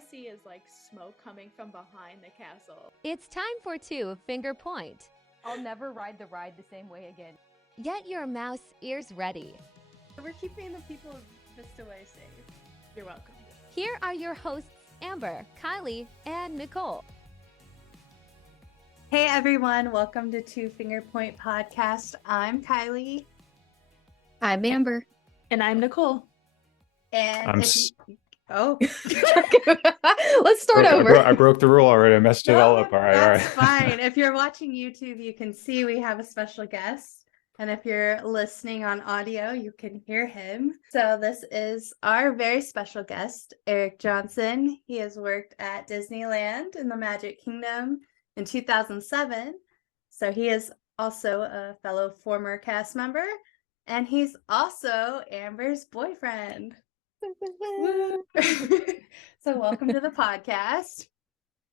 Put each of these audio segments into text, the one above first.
see is like smoke coming from behind the castle. It's time for 2 Finger Point. I'll never ride the ride the same way again. Get your mouse ears ready. We're keeping the people of Vistaway safe. You're welcome. Here are your hosts, Amber, Kylie, and Nicole. Hey everyone, welcome to 2 Finger Point Podcast. I'm Kylie. I'm Amber. And I'm Nicole. And let's start over. I broke the rule already. I messed it all up. All right. That's fine. If you're watching YouTube, you can see we have a special guest. And if you're listening on audio, you can hear him. So this is our very special guest, Eric Johnson. He has worked at Disneyland in the Magic Kingdom in 2007. So he is also a fellow former cast member. And he's also Amber's boyfriend. So welcome to the podcast.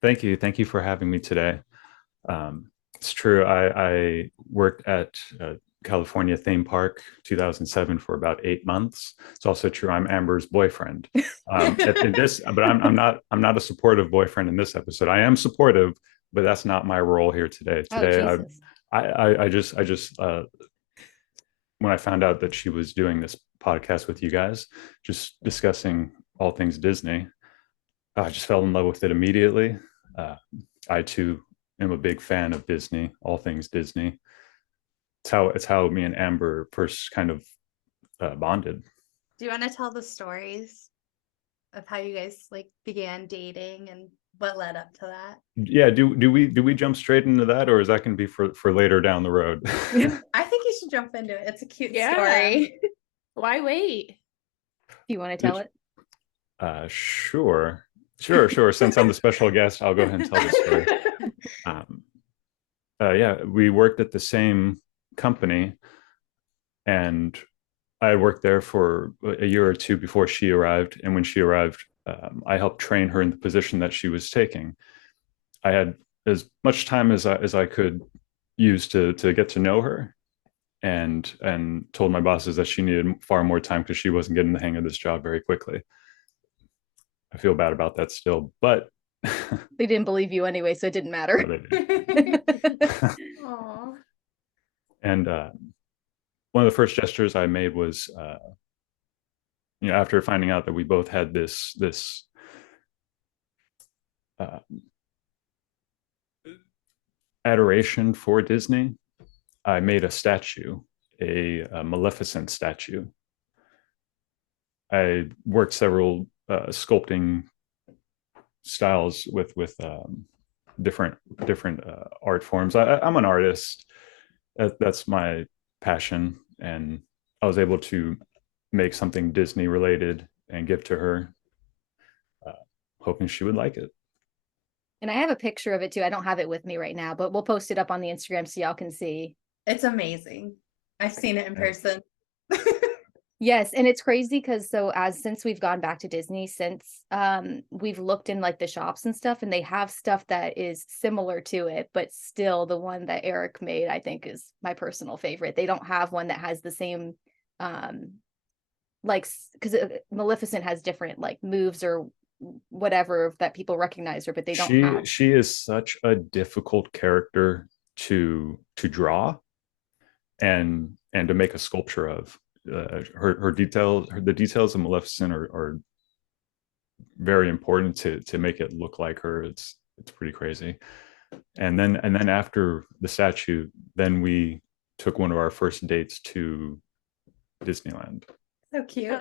Thank you. Thank you for having me today. It's true. I worked at California Theme Park 2007 for about 8 months. It's also true. I'm Amber's boyfriend. But I'm not a supportive boyfriend in this episode. I am supportive, but that's not my role here today. Today, I just when I found out that she was doing this podcast with you guys, just discussing all things Disney, I just fell in love with it immediately. I too am a big fan of Disney, all things Disney. It's how me and Amber first kind of bonded. Do you want to tell the stories of how you guys began dating and what led up to that? Yeah, do we jump straight into that, or is that going to be for later down the road? I think you should jump into it. It's a cute story. Why wait? Do you want to tell it? Sure. Since I'm the special guest, I'll go ahead and tell the story. Yeah, we worked at the same company, and I had worked there for a year or two before she arrived. And when she arrived, I helped train her in the position that she was taking. I had as much time as I could use to get to know her, and told my bosses that she needed far more time because she wasn't getting the hang of this job very quickly. I feel bad about that still, but they didn't believe you anyway, so it didn't matter. No, Aww. And one of the first gestures I made was, after finding out that we both had this adoration for Disney, I made a statue, a Maleficent statue. I worked several sculpting styles with different art forms. I'm an artist. That's my passion, and I was able to make something Disney related and give to her, hoping she would like it. And I have a picture of it too. I don't have it with me right now, but we'll post it up on the Instagram so y'all can see. It's amazing. I've seen it in person. Yes, and it's crazy because since we've gone back to Disney, since we've looked in the shops and stuff, and they have stuff that is similar to it, but still the one that Eric made, I think, is my personal favorite. They don't have one that has the same because Maleficent has different moves or whatever that people recognize her, but they don't. She is such a difficult character to draw and to make a sculpture of. The details of Maleficent are very important to make it look like her. It's pretty crazy. And then after the statue, then we took one of our first dates to Disneyland. So cute.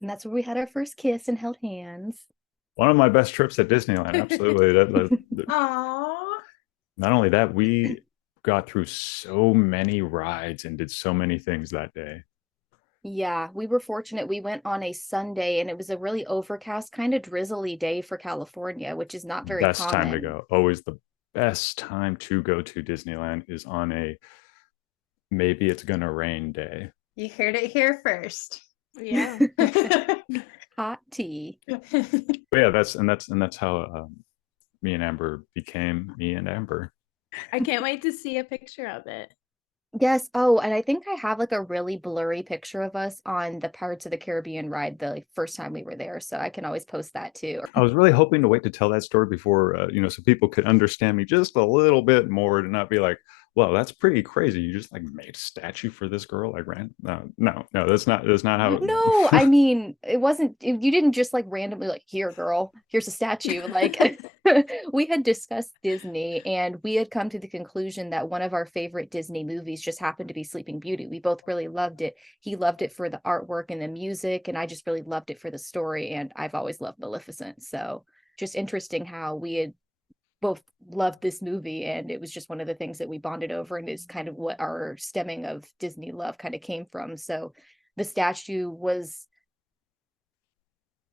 And that's where we had our first kiss and held hands. One of my best trips at Disneyland, absolutely. Aww. Not only that, we got through so many rides and did so many things that day. Yeah, we were fortunate. We went on a Sunday, and it was a really overcast, kind of drizzly day for California, which is not very best common. Time to go. Always the best time to go to Disneyland is on a maybe it's gonna rain day. You heard it here first. Yeah. Hot tea. But yeah, that's how me and Amber became me and Amber. I can't wait to see a picture of it. Yes. Oh, and I think I have like a really blurry picture of us on the Pirates of the Caribbean ride the like, first time we were there. So I can always post that too. I was really hoping to wait to tell that story before, so people could understand me just a little bit more, to not be like, "Well, that's pretty crazy. You just like made a statue for this girl, like ran." No, that's not how. No, I mean, it wasn't, you didn't just like randomly like, here, girl, here's a statue. Like, we had discussed Disney and we had come to the conclusion that one of our favorite Disney movies just happened to be Sleeping Beauty. We both really loved it. He loved it for the artwork and the music, and I just really loved it for the story. And I've always loved Maleficent. So just interesting how we had both loved this movie, and it was just one of the things that we bonded over, and is kind of what our stemming of Disney love kind of came from. So the statue was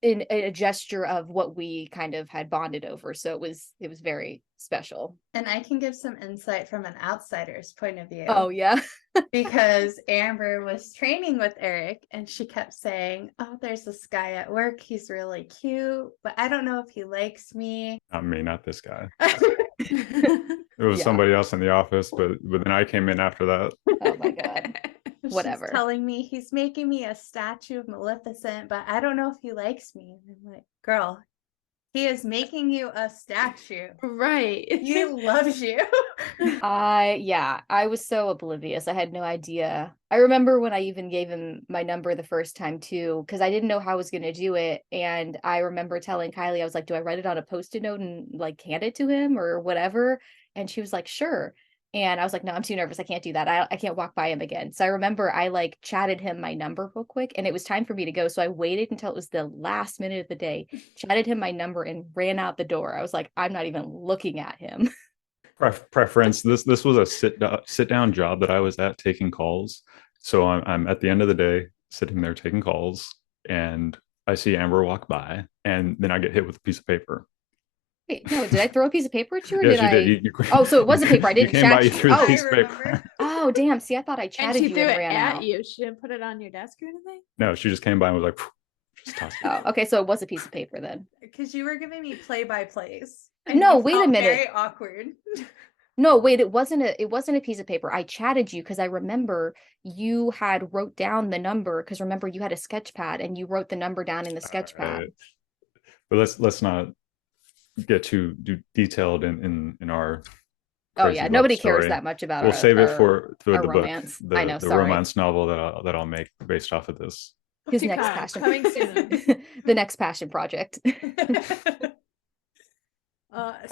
in a gesture of what we kind of had bonded over. So it was very special. And I can give some insight from an outsider's point of view. Oh yeah. Because Amber was training with Eric and she kept saying, "Oh, there's this guy at work. He's really cute, but I don't know if he likes me." Not me, not this guy. It was Yeah. somebody else in the office, but then I came in after that. Oh my God. She's Whatever. telling me he's making me a statue of Maleficent, but I don't know if he likes me. And I'm like, girl, he is making you a statue. Right. He loves you. I was so oblivious. I had no idea. I remember when I even gave him my number the first time too, because I didn't know how I was going to do it. And I remember telling Kylie, I was like, do I write it on a Post-it note and like hand it to him or whatever? And she was like, sure. And I was like, no, I'm too nervous. I can't do that. I can't walk by him again. So I remember I like chatted him my number real quick, and it was time for me to go. So I waited until it was the last minute of the day, chatted him my number, and ran out the door. I was like, I'm not even looking at him. Preference. This was a sit down job that I was at, taking calls. So I'm at the end of the day sitting there taking calls, and I see Amber walk by, and then I get hit with a piece of paper. Wait, no, did I throw a piece of paper at you, or Yes, did you I? did. Oh, so it was a paper. I You didn't came by, chat you you. threw the Oh, piece of paper. remember. Oh, damn. See, I thought I And chatted she you threw and it ran at out. you. She didn't put it on your desk or anything? No, she just came by and was like, just tossed it. Oh, okay. So it was a piece of paper then. Because you were giving me play-by-plays. No, you wait a felt minute. Very awkward. No, wait, it wasn't a piece of paper. I chatted you because I remember you had wrote down the number, because remember you had a sketch pad and you wrote the number down in the sketch pad. Alright. But let's not get too detailed in our Oh crazy yeah, love nobody cares story. that much about We'll our save it our- for our the book, romance. I know, the sorry. romance novel that I'll make based off of this. his To next come, passion. coming soon. The next passion project.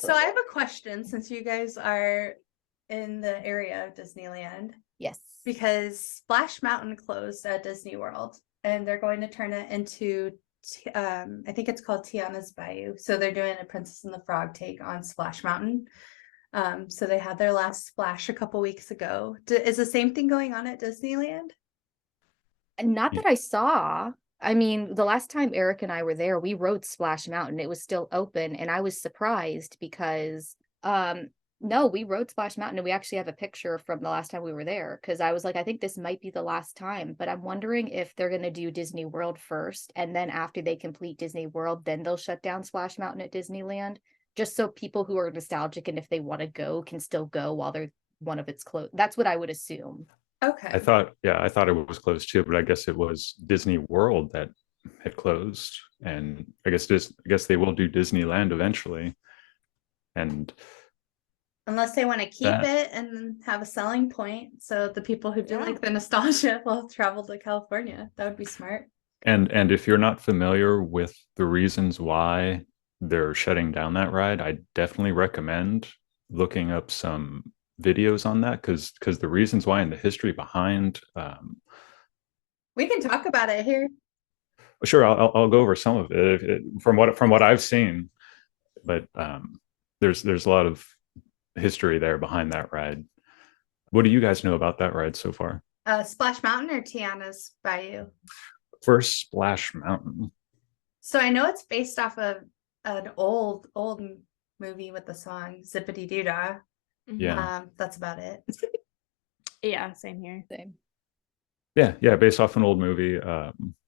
So I have a question, since you guys are in the area of Disneyland, Yes. because Splash Mountain closed at Disney World and they're going to turn it into I think it's called Tiana's Bayou. So they're doing a Princess and the Frog take on Splash Mountain. So they had their last splash a couple weeks ago. Is the same thing going on at Disneyland? Not Yeah. that I saw. I mean, the last time Eric and I were there, we rode Splash Mountain. It was still open, and I was surprised because no, we rode Splash Mountain, and we actually have a picture from the last time we were there, because I was like, I think this might be the last time, but I'm wondering if they're going to do Disney World first, and then after they complete Disney World, then they'll shut down Splash Mountain at Disneyland, just so people who are nostalgic and if they want to go can still go while they're one of its closed. That's what I would assume. Okay. I thought it was closed too, but I guess it was Disney World that had closed, and I guess they will do Disneyland eventually. And Unless they want to keep That- it and have a selling point, so the people who do Yeah. like the nostalgia will travel to California. That would be smart. and if you're not familiar with the reasons why they're shutting down that ride, I definitely recommend looking up some videos on that, because the reasons why and the history behind We can talk about it here. sure, I'll go over some of it, from what I've seen, but there's a lot of history there behind that ride. What do you guys know about that ride so far? Splash Mountain or Tiana's Bayou? First, Splash Mountain. So I know it's based off of an old movie with the song Zippity Doo Dah. Yeah. That's about it. Yeah, same here. Same. Yeah, based off an old movie,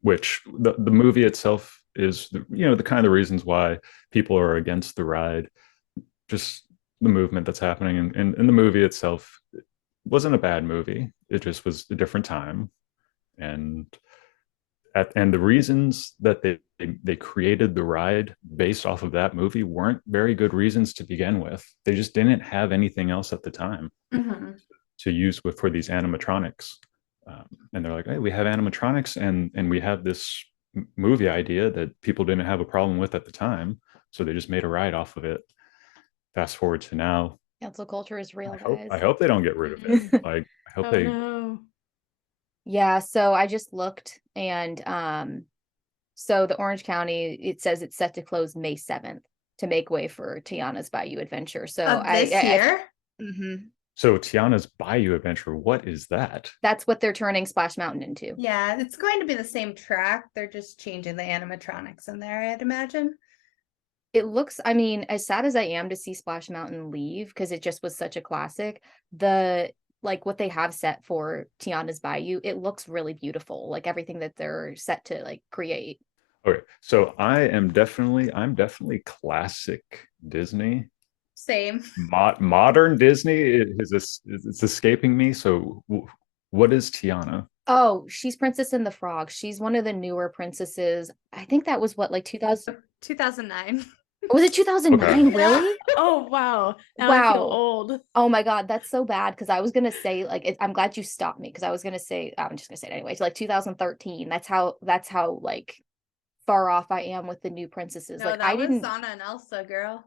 which the movie itself is the kind of reasons why people are against the ride, just the movement that's happening in the movie itself. wasn't a bad movie. It just was a different time, and and the reasons that they created the ride based off of that movie weren't very good reasons to begin with. They just didn't have anything else at the time Mhm. to use for these animatronics. And they're like, hey, we have animatronics, and we have this movie idea that people didn't have a problem with at the time, so they just made a ride off of it. Fast forward to now, Cancel culture is real, I guys. hope they don't get rid of it. Like, I hope Oh they no. Yeah, so I just looked, and so the Orange County, it says it's set to close May 7th to make way for Tiana's Bayou Adventure. So Of this year? Mhm. So Tiana's Bayou Adventure, what is that? That's what they're turning Splash Mountain into. Yeah, it's going to be the same track. They're just changing the animatronics in there, I'd imagine. It looks, I mean, as sad as I am to see Splash Mountain leave, because it just was such a classic, the like what they have set for Tiana's Bayou, it looks really beautiful. Like everything that they're set to like create. Okay, so I'm definitely classic Disney. Same. Modern Disney it's escaping me. So what is Tiana? Oh, she's Princess and the Frog. She's one of the newer princesses. I think that was what, like 2000, 2009. was it 2009? Okay. Really? Oh wow. Now I feel Wow. old. Oh my God, that's so bad. Because I was gonna say, like, I'm glad you stopped me, because I was gonna say, I'm just gonna say it anyway. Like 2013. That's how like far off I am with the new princesses. No, Like that was Anna and Elsa, girl.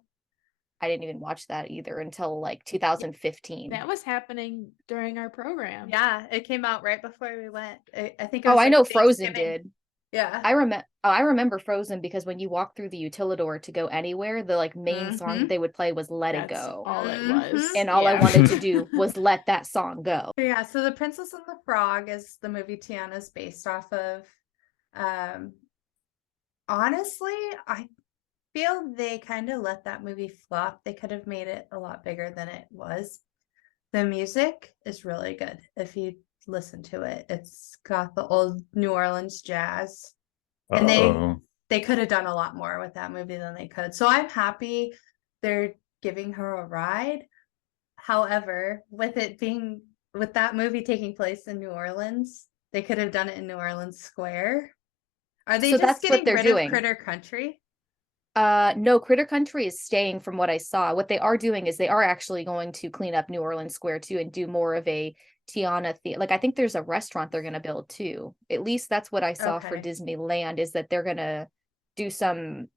I didn't even watch that either until like 2015. That was happening during our program. Yeah, it came out right before we went. I think it Oh, was I like know Frozen Thanksgiving. did. Yeah. I remember Frozen, because when you walk through the Utilidor to go anywhere, the like main song that they would play was Let It That's Go. all it Mhm. was. And all I Yeah. wanted to do was let that song go. Yeah, so The Princess and the Frog is the movie Tiana's based off of. Um, honestly, I feel they kind of let that movie flop. They could have made it a lot bigger than it was. The music is really good if you listen to it. It's got the old New Orleans jazz. And Oh, they could have done a lot more with that movie than they could. So I'm happy they're giving her a ride. However, with that movie taking place in New Orleans, they could have done it in New Orleans Square. Are they So just that's what getting they're rid doing. of Critter Country? No, Critter Country is staying from what I saw. What they are doing is they are actually going to clean up New Orleans Square too and do more of a Tiana like I think there's a restaurant they're gonna build too. At least that's what I saw for Okay. Disneyland, is that they're gonna do some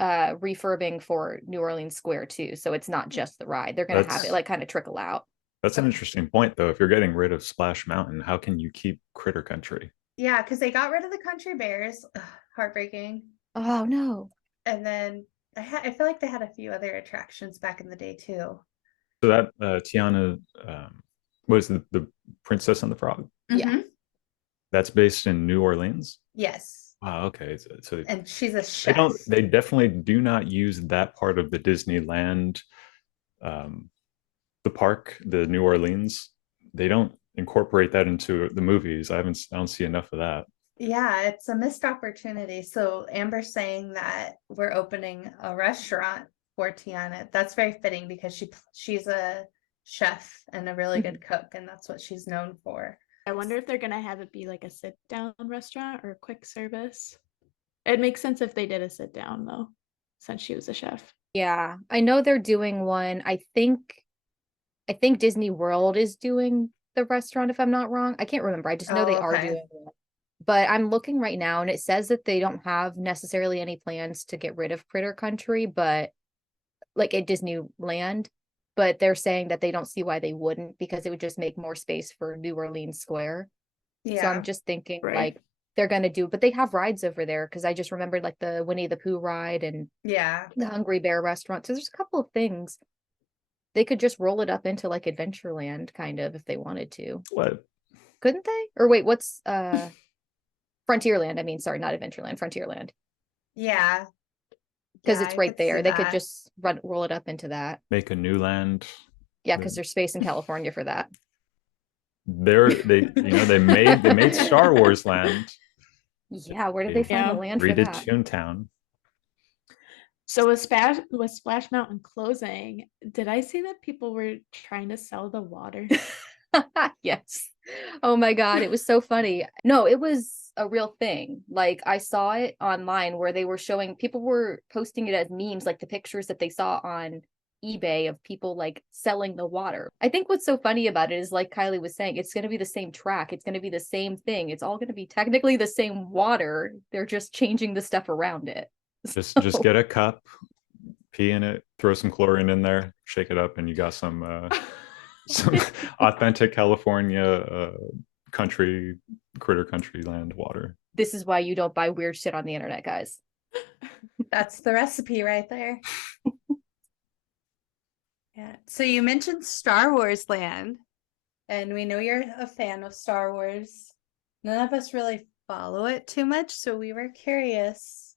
refurbing for New Orleans Square too. So it's not just the ride. They're gonna have That's it like kind of trickle out. that's an interesting point though. If you're getting rid of Splash Mountain, how can you keep Critter Country? Yeah, because they got rid of the country bears. Ugh, heartbreaking. Oh no. And then I feel like they had a few other attractions back in the day too. So that Tiana, was the Princess and the Frog? Yeah. Mhm. That's based in New Orleans. Yes. Wow. Okay. So And she's a they chef. don't. They definitely do not use that part of the Disneyland, the park, the New Orleans. They don't incorporate that into the movies. I don't see enough of that. Yeah, it's a missed opportunity. So Amber's saying that we're opening a restaurant for Tiana. That's very fitting because she's a chef and a really good cook, and that's what she's known for. I wonder if they're gonna have it be like a sit down restaurant or quick service. It makes sense if they did a sit down though, since she was a chef. Yeah. I know they're doing one. I think Disney World is doing the restaurant, if I'm not wrong. I can't remember. I just know they are okay. doing one. But I'm looking right now, and it says that they don't have necessarily any plans to get rid of Critter Country, but like at Disneyland, but they're saying that they don't see why they wouldn't, because it would just make more space for New Orleans Square. So Yeah. I'm just thinking Right. like they're gonna do, but they have rides over there, because I just remembered like the Winnie the Pooh ride and Yeah. the Hungry Bear restaurant. So there's a couple of things. They could just roll it up into like Adventureland kind of if they wanted to. What? Couldn't they? Or wait, what's Frontierland? I mean, sorry, not Adventureland, Frontierland. Yeah. Because Yeah, it's I right could see there. They could that. just roll it up into that. Make a new land? Yeah, because there's space in California for that. They made Star Wars Land. Yeah, where did they find Yeah. the land for Redid that? Toontown. So with Splash Mountain closing, did I see that people were trying to sell the water? Yes. Oh my God, it was so funny. No, it was a real thing. Like I saw it online where they were showing people were posting it as memes, like the pictures that they saw on eBay of people like selling the water. I think what's so funny about it is like Kylie was saying, it's going to be the same track. It's going to be the same thing. It's all going to be technically the same water. They're just changing the stuff around it. Just So- get a cup, pee in it, throw some chlorine in there, shake it up, and you got some authentic California country critter country land water. This is why you don't buy weird shit on the internet, guys. That's the recipe right there. Yeah. So you mentioned Star Wars Land, and we know you're a fan of Star Wars. None of us really follow it too much, so we were curious.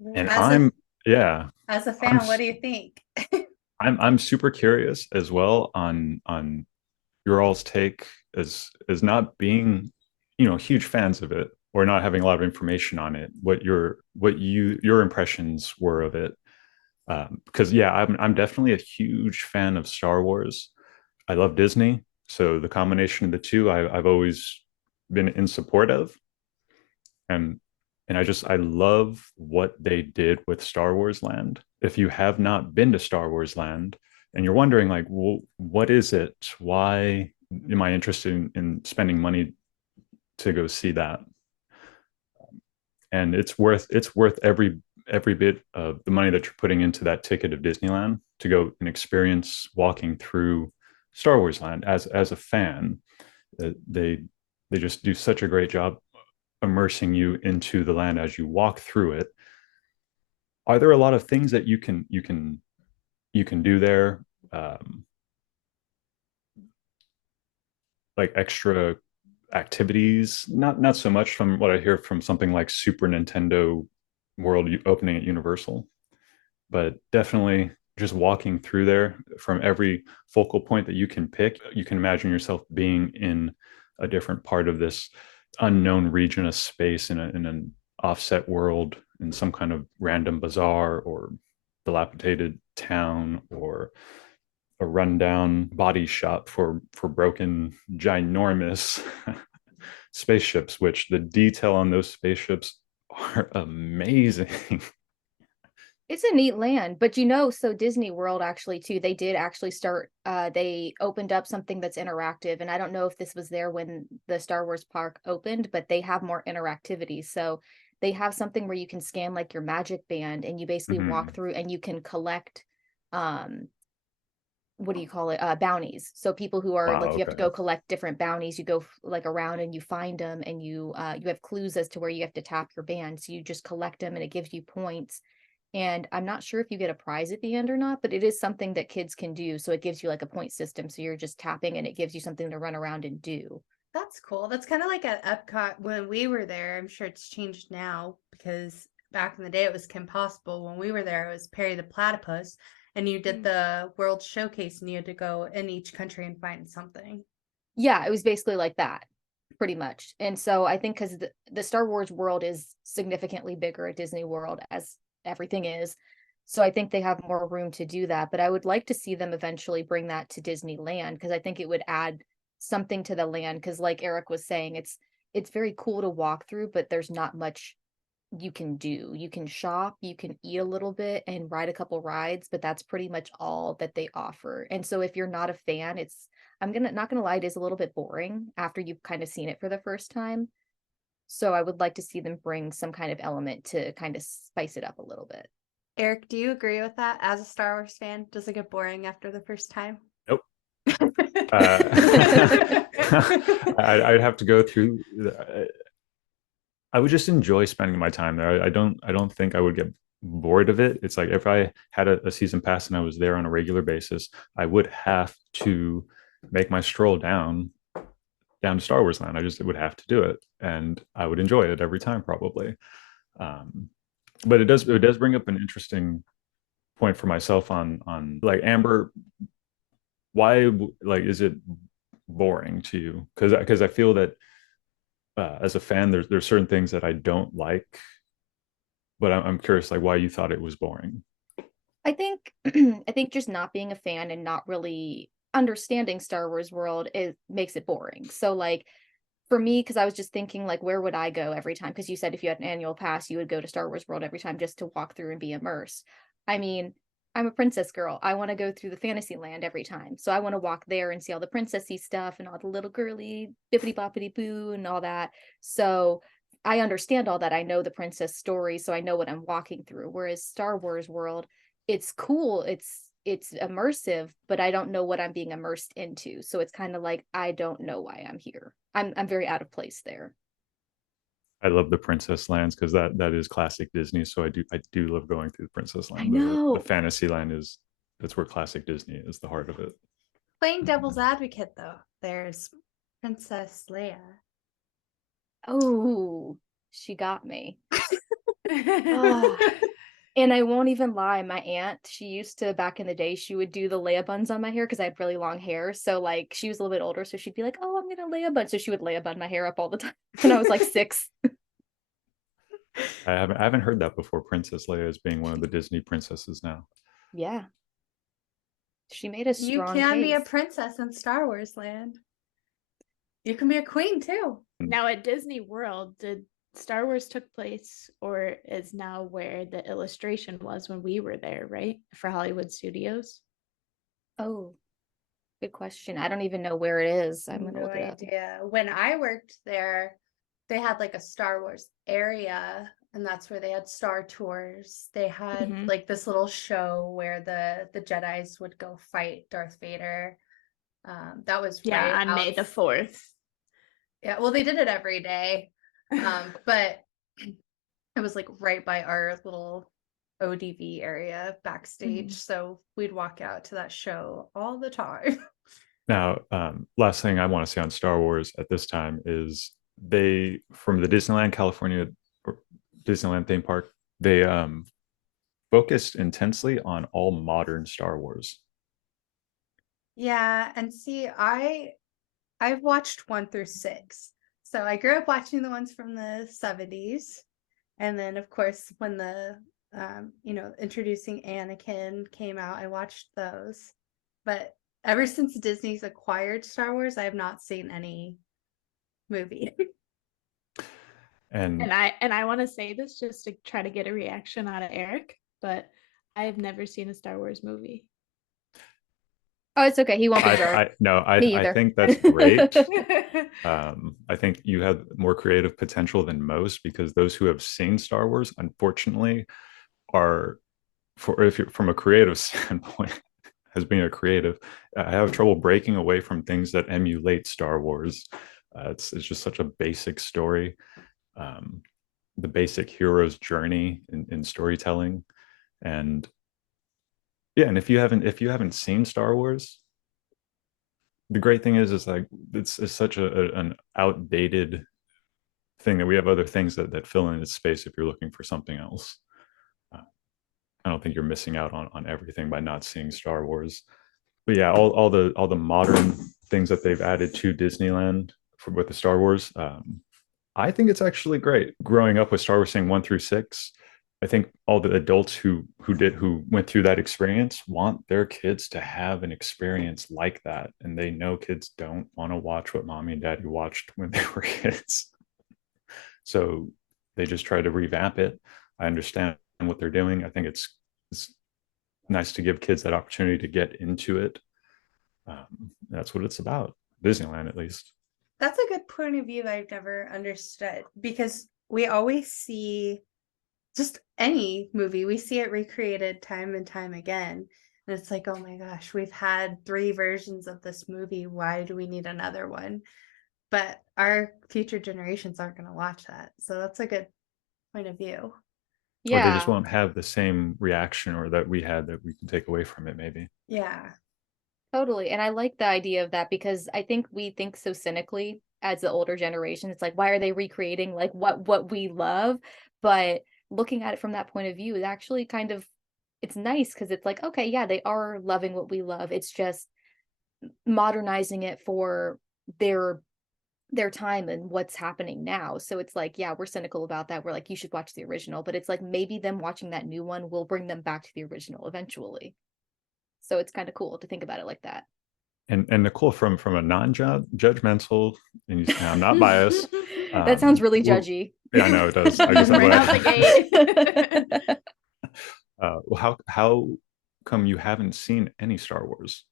And As yeah, as a I'm fan, what do you think? I'm super curious as well on your all's take as not being, huge fans of it or not having a lot of information on it. What your impressions were of it. Because yeah, I'm definitely a huge fan of Star Wars. I love Disney, so the combination of the two, I've always been in support of, and I love what they did with Star Wars Land. If you have not been to Star Wars Land and you're wondering like, well, what is it? Why am I interested in spending money to go see that? And it's worth every bit of the money that you're putting into that ticket of Disneyland to go and experience walking through Star Wars Land as a fan. They just do such a great job immersing you into the land as you walk through it. Are there a lot of things that you can do there, like extra activities? Not so much from what I hear from something like Super Nintendo World opening at Universal, but definitely just walking through there from every focal point that you can pick, you can imagine yourself being in a different part of this unknown region of space in an offset world, in some kind of random bazaar or dilapidated town or a rundown body shop for broken ginormous spaceships, which the detail on those spaceships are amazing. It's a neat land, but so Disney World actually too, they did actually start, they opened up something that's interactive. And I don't know if this was there when the Star Wars park opened, but they have more interactivity. So they have something where you can scan like your magic band and you basically walk Mhm. through and you can collect, what do you call it? Bounties. So people who are Wow, like, you have to okay. go collect different bounties. You go like around and you find them and you have clues as to where you have to tap your band. So you just collect them and it gives you points. And I'm not sure if you get a prize at the end or not, but it is something that kids can do. So it gives you like a point system. So you're just tapping and it gives you something to run around and do. That's cool. That's kind of like at Epcot when we were there. I'm sure it's changed now because back in the day it was Kim Possible. When we were there, it was Perry the Platypus, and you did the World Showcase, and you had to go in each country and find something. Yeah, it was basically like that, pretty much. And so I think because the Star Wars world is significantly bigger at Disney World, as everything is. So I think they have more room to do that. But I would like to see them eventually bring that to Disneyland because I think it would add something to the land. Because like Eric was saying, it's very cool to walk through, but there's not much you can do. You can shop, you can eat a little bit and ride a couple rides, but that's pretty much all that they offer. And so if you're not a fan, I'm not gonna lie, it is a little bit boring after you've kind of seen it for the first time. So I would like to see them bring some kind of element to kind of spice it up a little bit. Eric, do you agree with that as a Star Wars fan? Does it get boring after the first time? Nope. I'd have to go through. I would just enjoy spending my time there. I don't think I would get bored of it. It's like if I had a season pass and I was there on a regular basis, I would have to make my stroll down to Star Wars Land. I just would have to do it, and I would enjoy it every time probably. But it does bring up an interesting point for myself on like Amber. Why like is it boring to you? Because I feel that as a fan, there's certain things that I don't like, but I'm curious like why you thought it was boring. I think I think just not being a fan and not really understanding Star Wars world, it makes it boring. So like for me, because I was just thinking like, where would I go every time? Because you said if you had an annual pass, you would go to Star Wars World every time just to walk through and be immersed. I mean, I'm a princess girl. I want to go through the fantasy land every time. So I want to walk there and see all the princessy stuff and all the little girly bippity boppity boo and all that. So I understand all that. I know the princess story, so I know what I'm walking through. Whereas Star Wars World, it's cool. It's immersive, but I don't know what I'm being immersed into. So it's kind of like I don't know why I'm here. I'm very out of place there. I love the princess lands because that is classic Disney. So I do love going through the princess land. The know. fantasy land is that's where classic Disney is, the heart of it. Playing devil's advocate, though, there's Princess Leia. Oh, she got me. Oh. And I won't even lie, my aunt, she used to, back in the day, she would do the Leia buns on my hair because I had really long hair. So like she was a little bit older, so she'd be like, "Oh, I'm gonna Leia bun." So she would Leia bun my hair up all the time when I was like 6. I haven't heard that before. Princess Leia as being one of the Disney princesses now. Yeah. She made a You strong can be a case. princess in Star Wars land. You can be a queen too. Now at Disney World, did Star Wars took place or is now where the illustration was when we were there, right? For Hollywood Studios. Oh, good question. I don't even know where it is. I'm gonna No look it up. idea. When I worked there, they had like a Star Wars area, and that's where they had Star Tours. They had Mhm. like this little show where the Jedis would go fight Darth Vader. That was Yeah, right on May the outs- 4th. Yeah, well, they did it every day. But it was like right by our little ODV area backstage. So we'd walk out to that show all the time. Now, last thing I want to say on Star Wars at this time is they, from the Disneyland California or Disneyland theme park, they focused intensely on all modern Star Wars. Yeah, and see, I've watched 1 through 6. So I grew up watching the ones from the 70s. And then of course when the introducing Anakin came out, I watched those. But ever since Disney's acquired Star Wars, I have not seen any movie. And And I want to say this just to try to get a reaction out of Eric, but I have never seen a Star Wars movie. Oh, it's okay. He won't be sure. Me I either. think that's great. I think you have more creative potential than most because those who have seen Star Wars, unfortunately, are if you're from a creative standpoint, as being a creative, I have trouble breaking away from things that emulate Star Wars. It's just such a basic story, the basic hero's journey in storytelling, and yeah. And if you haven't seen Star Wars, the great thing is like it's such an outdated thing that we have other things that fill in its space if you're looking for something else. I don't think you're missing out on everything by not seeing Star Wars. But yeah, all the modern things that they've added to Disneyland with the Star Wars, I think it's actually great. Growing up with Star Wars saying 1 through 6, I think all the adults who went through that experience want their kids to have an experience like that, and they know kids don't want to watch what mommy and daddy watched when they were kids. So they just try to revamp it. I understand what they're doing. I think it's nice to give kids that opportunity to get into it. That's what it's about, Disneyland at least. That's a good point of view I've never understood, because we always see just any movie, we see it recreated time and time again. And it's like, oh my gosh, we've had 3 versions of this movie. Why do we need another one? But our future generations aren't going to watch that. So that's a good point of view. Or they just Yeah, won't have the same reaction or that we had that we can take away from it maybe. Yeah. totally. And I like the idea of that because I think we think so cynically as the older generation. It's like, why are they recreating like what we love? But looking at it from that point of view is actually kind of, it's nice because it's like, okay, yeah, they are loving what we love. It's just modernizing it for their time and what's happening now. So it's like, yeah, we're cynical about that. We're like, you should watch the original, but it's like maybe them watching that new one will bring them back to the original eventually. So it's kind of cool to think about it like that. and Nicole, from a non-judgmental, and I'm not biased. That sounds really well, judgy. Yeah, I know it does. I guess Right out the gate. well, how come you haven't seen any Star Wars?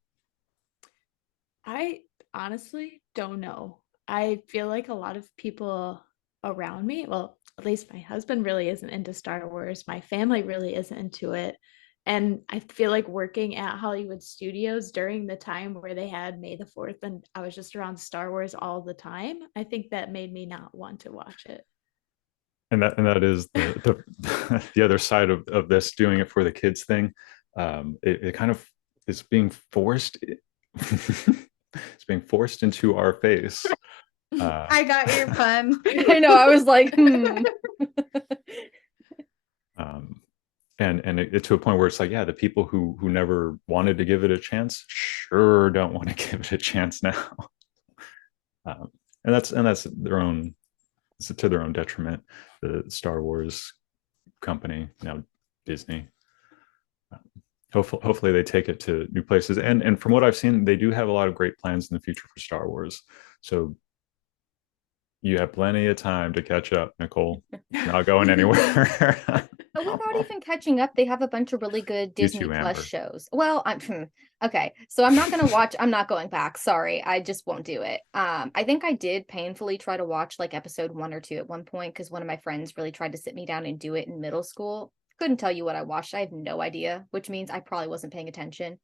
I honestly don't know. I feel like a lot of people around me, well, at least my husband really isn't into Star Wars. My family really isn't into it. And I feel like working at Hollywood Studios during the time where they had May the 4th and I was just around Star Wars all the time, I think that made me not want to watch it. And that is the the other side of this, doing it for the kids thing. It kind of is being forced. It's being forced into our face. I got your pun. I know. I was like, And it to a point where it's like, yeah, the people who never wanted to give it a chance sure don't want to give it a chance now. And that's their own, it's to their own detriment. The Star Wars company, Disney. Hopefully they take it to new places. And from what I've seen, they do have a lot of great plans in the future for Star Wars. So you have plenty of time to catch up, Nicole. You're not going anywhere. but without even catching up, they have a bunch of really good Disney too, Plus Amber. shows. Well, okay. So I'm not gonna watch. I'm not going back. Sorry, I just won't do it. I think I did painfully try to watch like episode 1 or 2 at one point because one of my friends really tried to sit me down and do it in middle school. Couldn't tell you what I watched. I have no idea, which means I probably wasn't paying attention.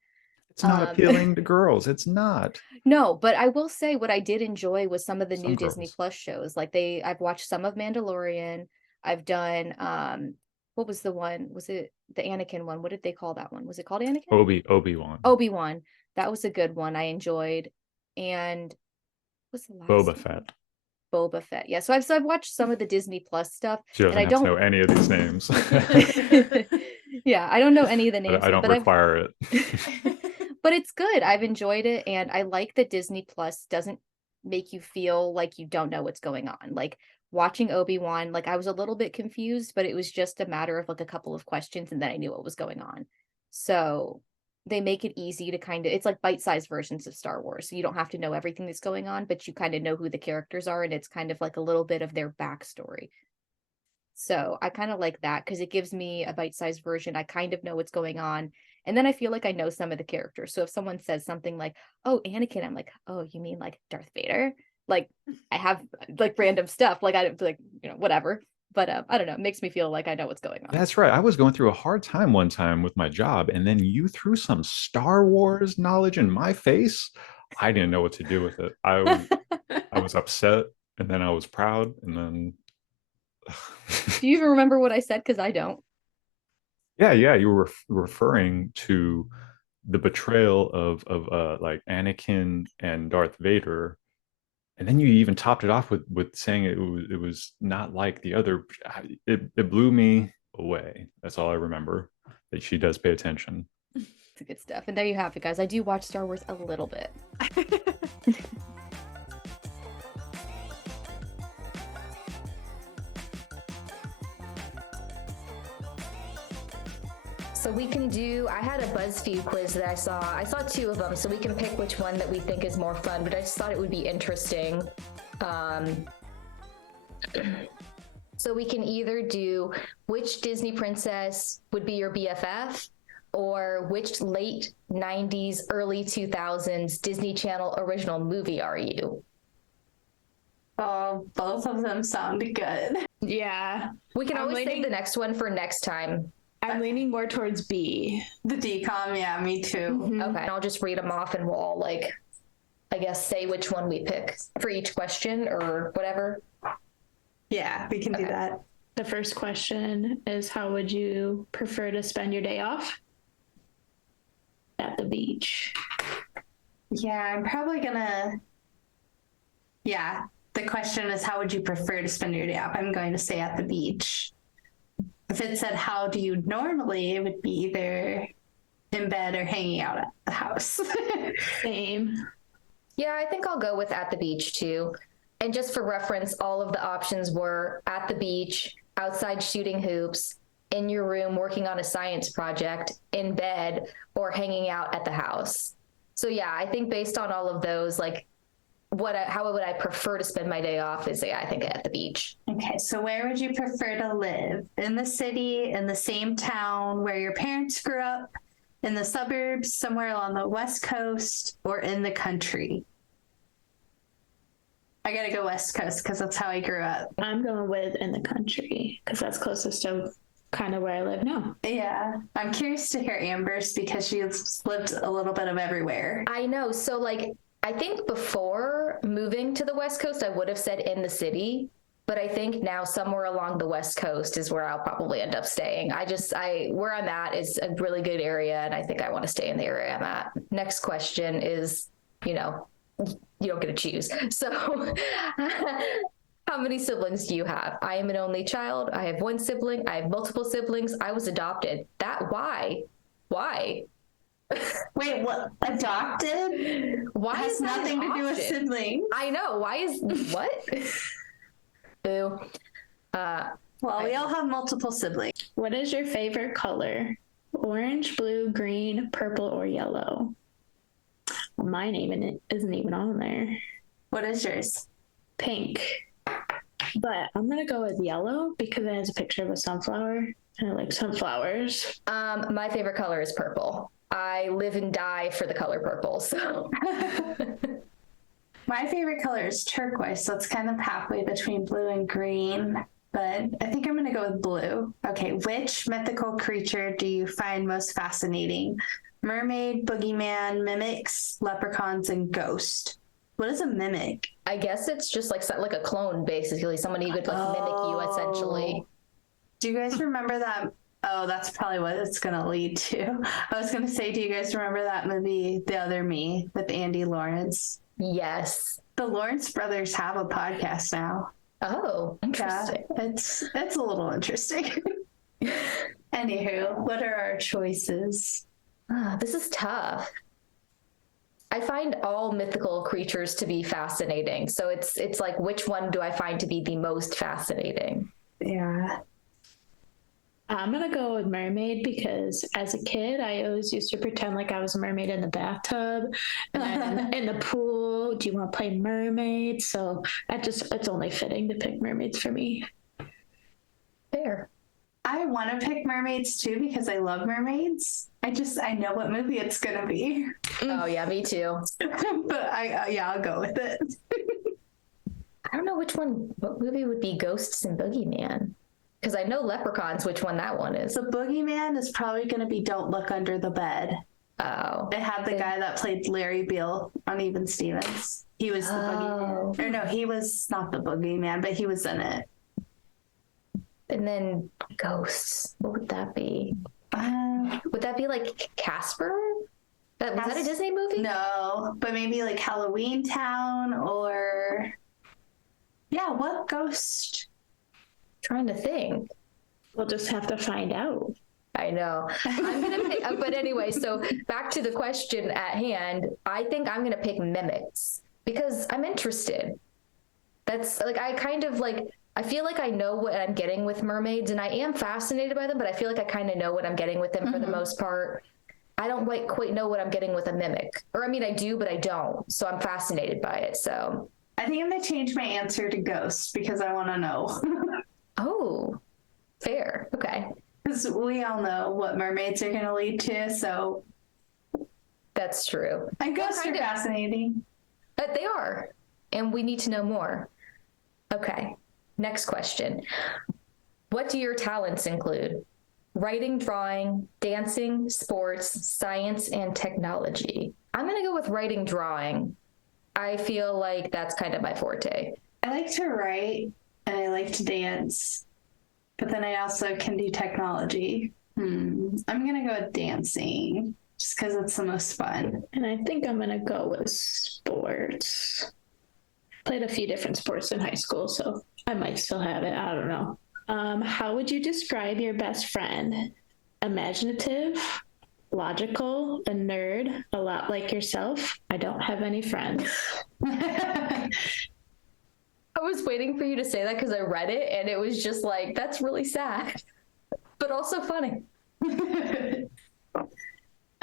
It's not appealing to girls. It's not. No, but I will say what I did enjoy was some of the Some new Disney girls. Plus shows. Like I've watched some of Mandalorian. I've done what was the one? Was it the Anakin one? What did they call that one? Was it called Anakin? Obi-Wan. Obi-Wan. That was a good one. I enjoyed. And what's the last Boba one? Fett. Boba Fett. Yeah. So I've watched some of the Disney Plus stuff. She doesn't I have don't to know any of these names. Yeah, I don't know any of the names. I don't but require it. but it's good. I've enjoyed it, and I like that Disney Plus doesn't make you feel like you don't know what's going on. Like watching Obi-Wan, like I was a little bit confused, but it was just a matter of like a couple of questions and then I knew what was going on. So they make it easy to kind of, it's like bite-sized versions of Star Wars. So you don't have to know everything that's going on, but you kind of know who the characters are, and it's kind of like a little bit of their backstory. So I kind of like that because it gives me a bite-sized version. I kind of know what's going on. And then I feel like I know some of the characters. So if someone says something like, oh, Anakin, I'm like, oh, you mean like Darth Vader? Like I have like random stuff. Like I don't like, whatever. But I don't know. It makes me feel like I know what's going on. That's right. I was going through a hard time one time with my job, and then you threw some Star Wars knowledge in my face. I didn't know what to do with it. I was upset, and then I was proud, and then Do you even remember what I said? Because I don't. yeah, you were referring to the betrayal of like Anakin and Darth Vader, and then you even topped it off with saying it was not like the other. It blew me away. That's all I remember, that she does pay attention. It's good stuff. And there you have it, guys. I do watch Star Wars a little bit. So we can do, I had a BuzzFeed quiz that I saw 2 of them, so we can pick which one that we think is more fun, but I just thought it would be interesting. So we can either do which Disney princess would be your BFF, or which late 90s, early 2000s Disney Channel original movie are you? Oh, both of them sound good. Yeah. We can I'm always leaning- save the next one for next time. I'm leaning more towards B. The DCOM, yeah, me too. Mhm. Okay, and I'll just read them off and we'll all, like, I guess, say which one we pick for each question or whatever. Yeah, we can do Okay. that. The first question is, how would you prefer to spend your day off? At the beach. Yeah, I'm probably gonna. Yeah, the question is, how would you prefer to spend your day off? I'm going to say at the beach. If it said, how do you normally, it would be either in bed or hanging out at the house. Same. Yeah, I think I'll go with at the beach too. And just for reference, all of the options were at the beach, outside shooting hoops, in your room working on a science project, in bed, or hanging out at the house. So yeah, I think based on all of those, like how would I prefer to spend my day off is, yeah, I think at the beach. Okay, so where would you prefer to live? In the city, in the same town where your parents grew up, in the suburbs, somewhere along the West Coast, or in the country? I gotta go West Coast because that's how I grew up. I'm going with in the country because that's closest to kind of where I live now. Yeah, I'm curious to hear Amber's because she's lived a little bit of everywhere. I know. So like, I think before moving to the West Coast, I would have said in the city, but I think now somewhere along the West Coast is where I'll probably end up staying. Where I'm at is a really good area, and I think I want to stay in the area I'm at. Next question is, you don't get to choose. So how many siblings do you have? I am an only child. I have one sibling. I have multiple siblings. I was adopted. Why? Wait, what? Adopted? Why Has is that nothing an to do with option? siblings. I know. Why is what? Boo. Well, we all have multiple siblings. What is your favorite color? Orange, blue, green, purple, or yellow? Well, mine isn't even on there. What is yours? Pink. But I'm gonna go with yellow because it has a picture of a sunflower and I like sunflowers. My favorite color is purple. I live and die for the color purple. So My favorite color is turquoise, so it's kind of halfway between blue and green, but I think I'm going to go with blue. Okay, which mythical creature do you find most fascinating? Mermaid, boogeyman, mimics, leprechauns, and ghost. What is a mimic? I guess it's just like a clone, basically. Someone who could like mimic you, essentially. Do you guys remember that? Oh, that's probably what it's going to lead to. I was going to say, do you guys remember that movie, The Other Me, with Andy Lawrence? Yes. The Lawrence brothers have a podcast now. Oh, interesting. Yeah, it's a little interesting. Anywho, what are our choices? This is tough. I find all mythical creatures to be fascinating. So it's like, which one do I find to be the most fascinating? Yeah. I'm gonna go with mermaid because as a kid, I always used to pretend like I was a mermaid in the bathtub and then in the pool. Do you want to play mermaid? So it's only fitting to pick mermaids for me. Fair. I want to pick mermaids too because I love mermaids. I know what movie it's gonna be. Oh yeah, me too. But I'll go with it. I don't know what movie would be Ghosts and Boogeyman. Because I know Leprechauns, which one that one is. The boogeyman is probably gonna be Don't Look Under the Bed. Oh. It had the guy that played Larry Beale on Even Stevens. He was the boogeyman. Or no, he was not the boogeyman, but he was in it. And then Ghosts. What would that be? Would that be like Casper? Was that a Disney movie? No, but maybe like Halloween Town or what ghost? Trying to think. We'll just have to find out. I know. I'm gonna pick, but anyway, so back to the question at hand. I think I'm gonna pick mimics because I'm interested. That's like I feel like I know what I'm getting with mermaids, and I am fascinated by them, but I feel like I kind of know what I'm getting with them for the most part. I don't quite know what I'm getting with a mimic, or I mean I do, but I don't. So I'm fascinated by it. So I think I'm gonna change my answer to ghost because I want to know. Oh, fair. Okay. Because we all know what mermaids are going to lead to, so. That's true. And ghosts are fascinating. They are, and we need to know more. Okay, next question. What do your talents include? Writing, drawing, dancing, sports, science, and technology. I'm going to go with writing, drawing. I feel like that's kind of my forte. I like to write. And I like to dance, but then I also can do technology. I'm going to go with dancing just because it's the most fun. And I think I'm gonna go with sports. Played a few different sports in high school, so I might still have it. I don't know. How would you describe your best friend? Imaginative, logical, a nerd, a lot like yourself. I don't have any friends. I was waiting for you to say that because I read it and it was just like, that's really sad, but also funny.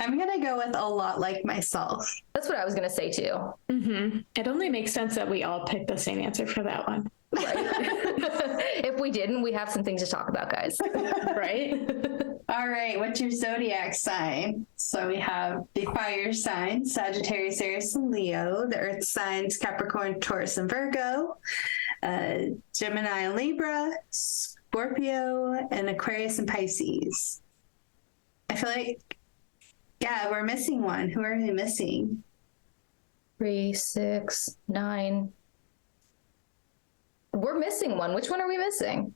I'm I'm gonna go with a lot like myself. That's what I was gonna say too. It only makes sense that we all picked the same answer for that one. Right. If we didn't, we have some things to talk about, guys. Right? All right, what's your zodiac sign? So we have the fire signs, Sagittarius, Aries, and Leo. The earth signs, Capricorn, Taurus, and Virgo. Gemini and Libra, Scorpio, and Aquarius and Pisces. I feel like, yeah, we're missing one. Who are we missing? 3, 6, 9. We're missing one. Which one are we missing?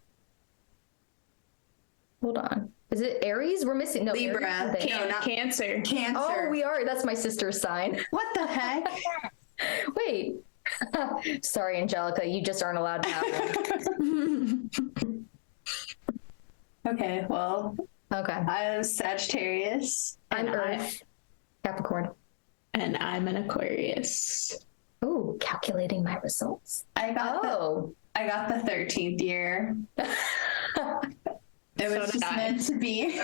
Hold on. Is it Aries? We're missing no Libra. Aries isn't it? No, not Cancer. Cancer. Oh, we are. That's my sister's sign. What the heck? Wait. Sorry, Angelica. You just aren't allowed to have one. Okay, well, Okay. I was Sagittarius. I'm And Earth. Capricorn. And I'm an Aquarius. Oh, calculating my results. I got the 13th year. It So was did just I. meant to be.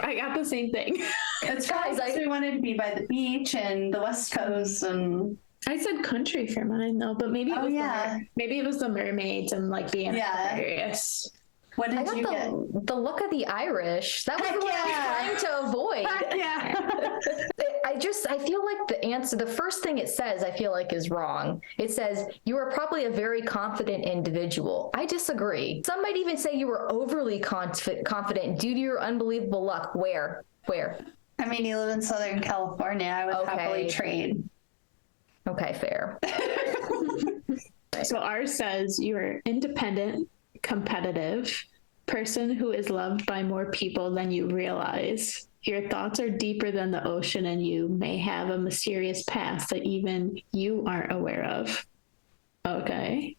I got the same thing. It's Guys, guys, we wanted to be by the beach and the West Coast, and I said country for mine though, but maybe it Oh, was yeah. maybe it was the mermaids and like being Yeah. Aquarius. what I did you get? got the look of the Irish. That was Heck the one I yeah. was trying to avoid. Yeah. I feel like the answer, the first thing it says, I feel like is wrong. It says, you are probably a very confident individual. I disagree. Some might even say you were overly confident due to your unbelievable luck. Where? I mean, you live in Southern California. I would Okay. happily trade. Okay, fair. So ours says you're independent, competitive, person who is loved by more people than you realize. Your thoughts are deeper than the ocean, and you may have a mysterious past that even you aren't aware of. Okay.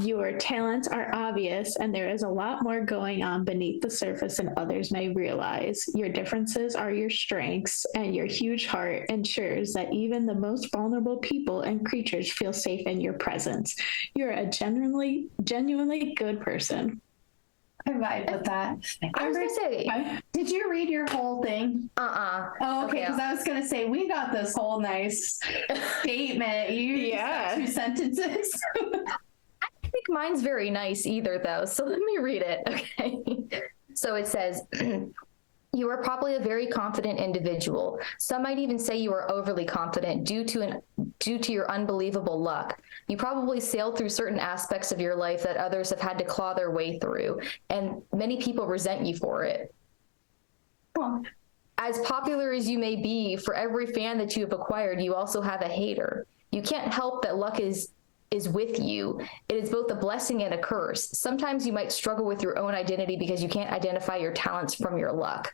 Your talents are obvious, and there is a lot more going on beneath the surface than others may realize. Your differences are your strengths, and your huge heart ensures that even the most vulnerable people and creatures feel safe in your presence. You're a genuinely good person. I vibe with that. I was gonna say, Did you read your whole thing? Oh, okay. Okay. Because I was gonna say we got this whole nice statement. You just got 2 sentences. I think mine's very nice either, though. So let me read it. Okay. So it says, you are probably a very confident individual. Some might even say you are overly confident due to your unbelievable luck. You probably sailed through certain aspects of your life that others have had to claw their way through, and many people resent you for it. Well, As popular as you may be, for every fan that you have acquired, you also have a hater. You can't help that luck is with you. It is both a blessing and a curse. Sometimes you might struggle with your own identity because you can't identify your talents from your luck.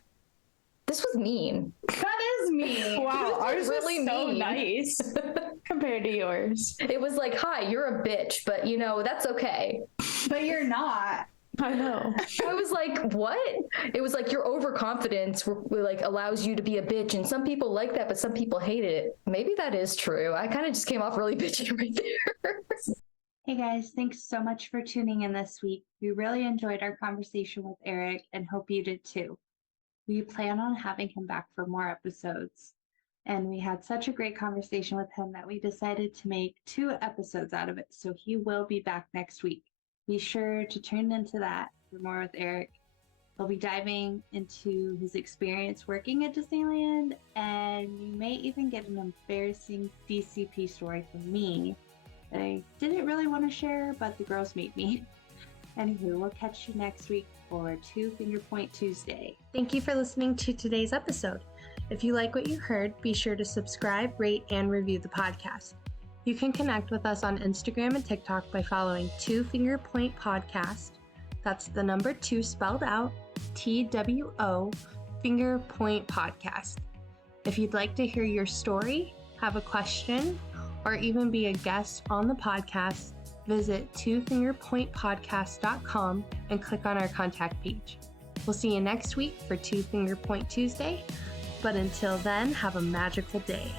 This was mean. that is me. Wow, ours really is so mean. nice compared to yours. It was like, hi, you're a bitch, but that's okay. But you're not. I know. I was like, what? It was like your overconfidence like allows you to be a bitch, and some people like that, but some people hate it. Maybe that is true. I kind of just came off really bitchy right there. Hey guys, thanks so much for tuning in this week. We really enjoyed our conversation with Eric and hope you did too. We plan on having him back for more episodes. And we had such a great conversation with him that we decided to make 2 episodes out of it. So he will be back next week. Be sure to tune into that for more with Eric. He'll be diving into his experience working at Disneyland, and you may even get an embarrassing DCP story from me that I didn't really want to share, but the girls made me. Anywho, we'll catch you next week for 2 Finger Point Tuesday. Thank you for listening to today's episode. If you like what you heard, be sure to subscribe, rate, and review the podcast. You can connect with us on Instagram and TikTok by following 2 Finger Point Podcast. That's the number 2 spelled out, TWO, Finger Point Podcast. If you'd like to hear your story, have a question, or even be a guest on the podcast, visit 2fingerpointpodcast.com and click on our contact page. We'll see you next week for 2 Finger Point Tuesday, but until then, have a magical day.